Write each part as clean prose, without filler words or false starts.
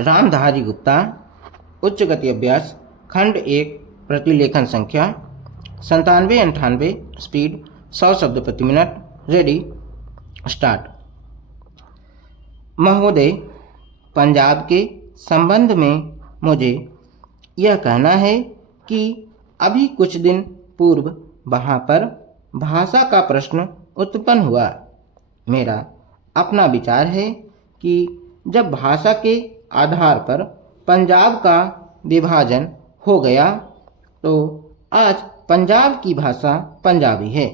रामधारी गुप्ता, उच्च गति अभ्यास, खंड 1, प्रतिलेखन संख्या 97-98, स्पीड 100 शब्द प्रति मिनट। Ready, start. महोदय, पंजाब के संबंध में मुझे यह कहना है कि अभी कुछ दिन पूर्व वहाँ पर भाषा का प्रश्न उत्पन्न हुआ। मेरा अपना विचार है कि जब भाषा के आधार पर पंजाब का विभाजन हो गया तो आज पंजाब की भाषा पंजाबी है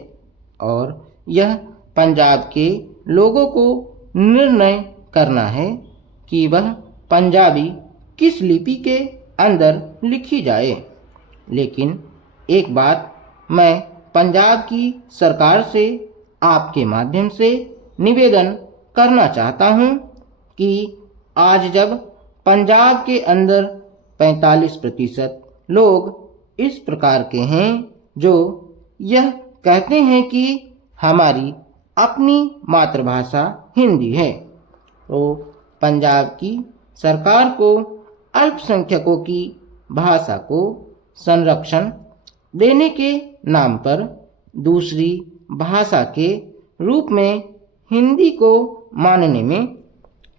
और यह पंजाब के लोगों को निर्णय करना है कि वह पंजाबी किस लिपि के अंदर लिखी जाए। लेकिन एक बात मैं पंजाब की सरकार से आपके माध्यम से निवेदन करना चाहता हूँ कि आज जब पंजाब के अंदर 45% लोग इस प्रकार के हैं जो यह कहते हैं कि हमारी अपनी मातृभाषा हिंदी है, तो पंजाब की सरकार को अल्पसंख्यकों की भाषा को संरक्षण देने के नाम पर दूसरी भाषा के रूप में हिंदी को मानने में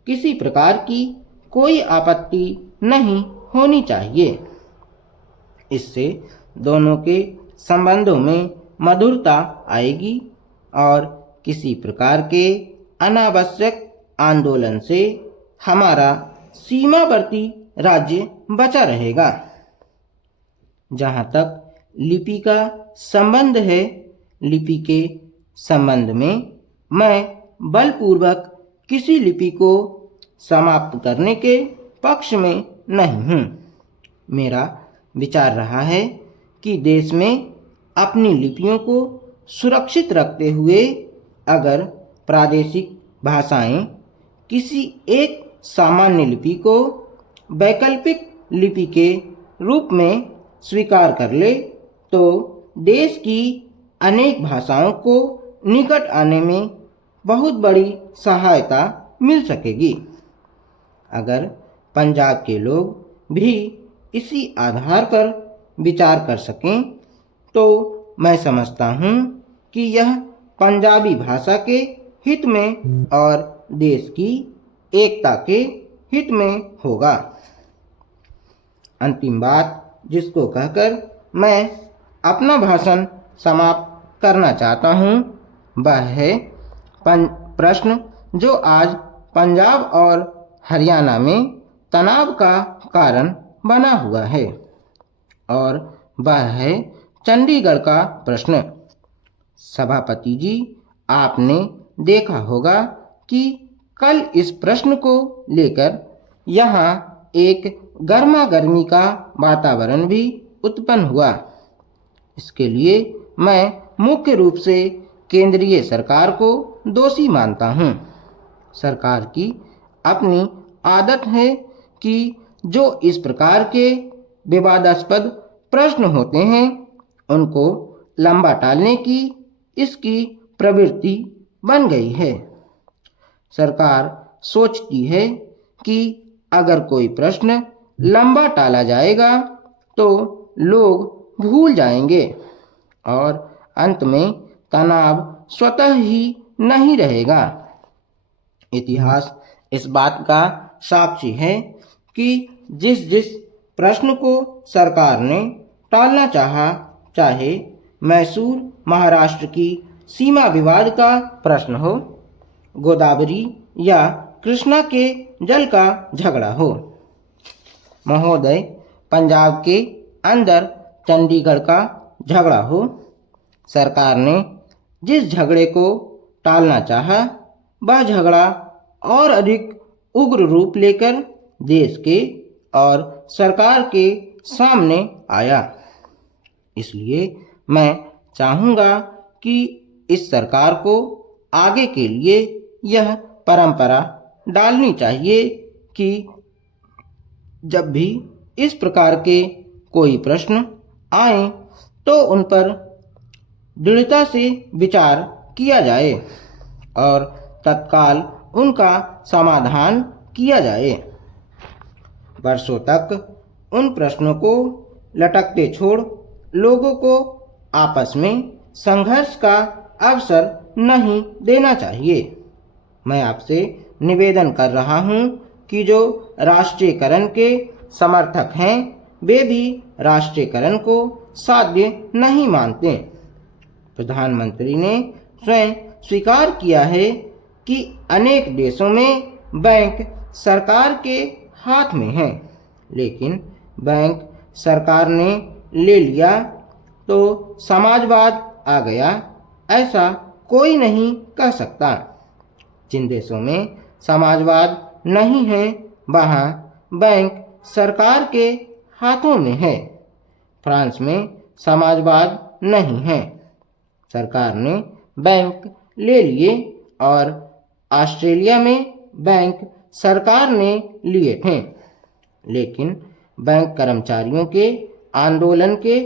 किसी प्रकार की कोई आपत्ति नहीं होनी चाहिए। इससे दोनों के संबंधों में मधुरता आएगी और किसी प्रकार के अनावश्यक आंदोलन से हमारा सीमावर्ती राज्य बचा रहेगा। जहाँ तक लिपि का संबंध है, लिपि के संबंध में मैं बलपूर्वक किसी लिपि को समाप्त करने के पक्ष में नहीं हूँ। मेरा विचार रहा है कि देश में अपनी लिपियों को सुरक्षित रखते हुए अगर प्रादेशिक भाषाएं किसी एक सामान्य लिपि को वैकल्पिक लिपि के रूप में स्वीकार कर ले तो देश की अनेक भाषाओं को निकट आने में बहुत बड़ी सहायता मिल सकेगी। अगर पंजाब के लोग भी इसी आधार पर विचार कर सकें तो मैं समझता हूँ कि यह पंजाबी भाषा के हित में और देश की एकता के हित में होगा। अंतिम बात जिसको कहकर मैं अपना भाषण समाप्त करना चाहता हूँ वह है प्रश्न जो आज पंजाब और हरियाणा में तनाव का कारण बना हुआ है और वह है चंडीगढ़ का प्रश्न। सभापति जी, आपने देखा होगा कि कल इस प्रश्न को लेकर यहाँ एक गर्मा गर्मी का वातावरण भी उत्पन्न हुआ। इसके लिए मैं मुख्य रूप से केंद्रीय सरकार को दोषी मानता हूँ। सरकार की अपनी आदत है कि जो इस प्रकार के विवादास्पद प्रश्न होते हैं उनको लंबा टालने की इसकी प्रवृत्ति बन गई है। सरकार सोचती है कि अगर कोई प्रश्न लंबा टाला जाएगा तो लोग भूल जाएंगे और अंत में तनाव स्वतः ही नहीं रहेगा। इतिहास इस बात का साक्षी है कि जिस जिस प्रश्न को सरकार ने टालना चाहा, चाहे मैसूर महाराष्ट्र की सीमा विवाद का प्रश्न हो, गोदावरी या कृष्णा के जल का झगड़ा हो, महोदय पंजाब के अंदर चंडीगढ़ का झगड़ा हो, सरकार ने जिस झगड़े को टालना चाहा वह झगड़ा और अधिक उग्र रूप लेकर देश के और सरकार के सामने आया। इसलिए मैं चाहूँगा कि इस सरकार को आगे के लिए यह परंपरा डालनी चाहिए कि जब भी इस प्रकार के कोई प्रश्न आए तो उन पर दृढ़ता से विचार किया जाए और तत्काल उनका समाधान किया जाए। वर्षों तक उन प्रश्नों को लटकते छोड़ लोगों को आपस में संघर्ष का अवसर नहीं देना चाहिए। मैं आपसे निवेदन कर रहा हूं कि जो राष्ट्रीयकरण के समर्थक हैं वे भी राष्ट्रीयकरण को साध्य नहीं मानते। प्रधानमंत्री ने स्वयं स्वीकार किया है कि अनेक देशों में बैंक सरकार के हाथ में हैं, लेकिन बैंक सरकार ने ले लिया तो समाजवाद आ गया, ऐसा कोई नहीं कह सकता। जिन देशों में समाजवाद नहीं है वहाँ बैंक सरकार के हाथों में है। फ्रांस में समाजवाद नहीं है, सरकार ने बैंक ले लिए, और ऑस्ट्रेलिया में बैंक सरकार ने लिए थे। लेकिन बैंक कर्मचारियों के आंदोलन के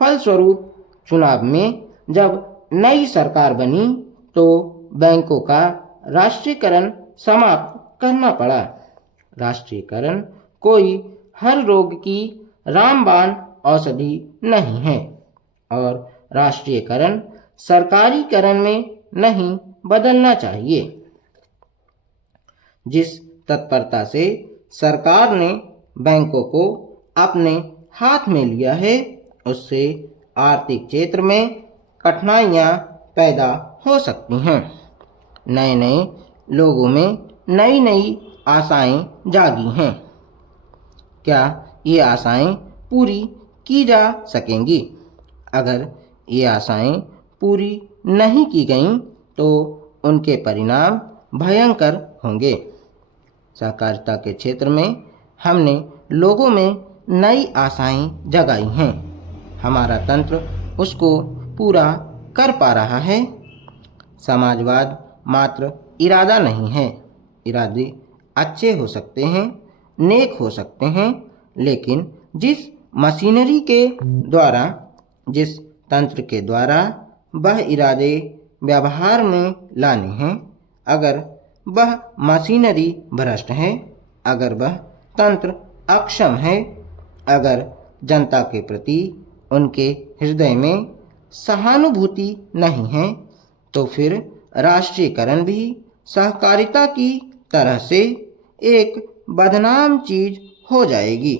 फलस्वरूप चुनाव में जब नई सरकार बनी तो बैंकों का राष्ट्रीयकरण समाप्त करना पड़ा। राष्ट्रीयकरण कोई हर रोग की रामबाण औषधि नहीं है, और राष्ट्रीयकरण सरकारीकरण में नहीं बदलना चाहिए। जिस तत्परता से सरकार ने बैंकों को अपने हाथ में लिया है उससे आर्थिक क्षेत्र में कठिनाइयाँ पैदा हो सकती हैं। नए नए लोगों में नई नई आशाएं जागी हैं। क्या ये आशाएं पूरी की जा सकेंगी? अगर ये आशाएं पूरी नहीं की गईं तो उनके परिणाम भयंकर होंगे। सहकारिता के क्षेत्र में हमने लोगों में नई आशाएं जगाई हैं। हमारा तंत्र उसको पूरा कर पा रहा है। समाजवाद मात्र इरादा नहीं है। इरादे अच्छे हो सकते हैं, नेक हो सकते हैं, लेकिन जिस मशीनरी के द्वारा, जिस तंत्र के द्वारा वह इरादे व्यवहार में लाने हैं, अगर वह मशीनरी भ्रष्ट है, अगर वह तंत्र अक्षम है, अगर जनता के प्रति उनके हृदय में सहानुभूति नहीं है, तो फिर राष्ट्रीयकरण भी सहकारिता की तरह से एक बदनाम चीज हो जाएगी।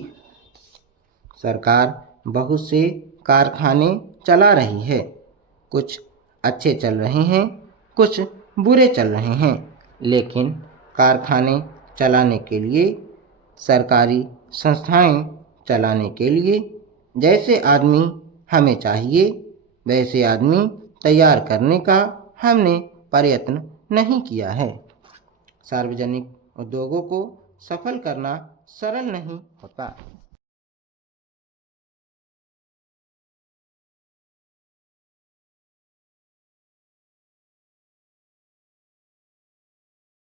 सरकार बहुत से कारखाने चला रही है, कुछ अच्छे चल रहे हैं, कुछ बुरे चल रहे हैं, लेकिन कारखाने चलाने के लिए, सरकारी संस्थाएं चलाने के लिए जैसे आदमी हमें चाहिए वैसे आदमी तैयार करने का हमने प्रयत्न नहीं किया है। सार्वजनिक उद्योगों को सफल करना सरल नहीं होता।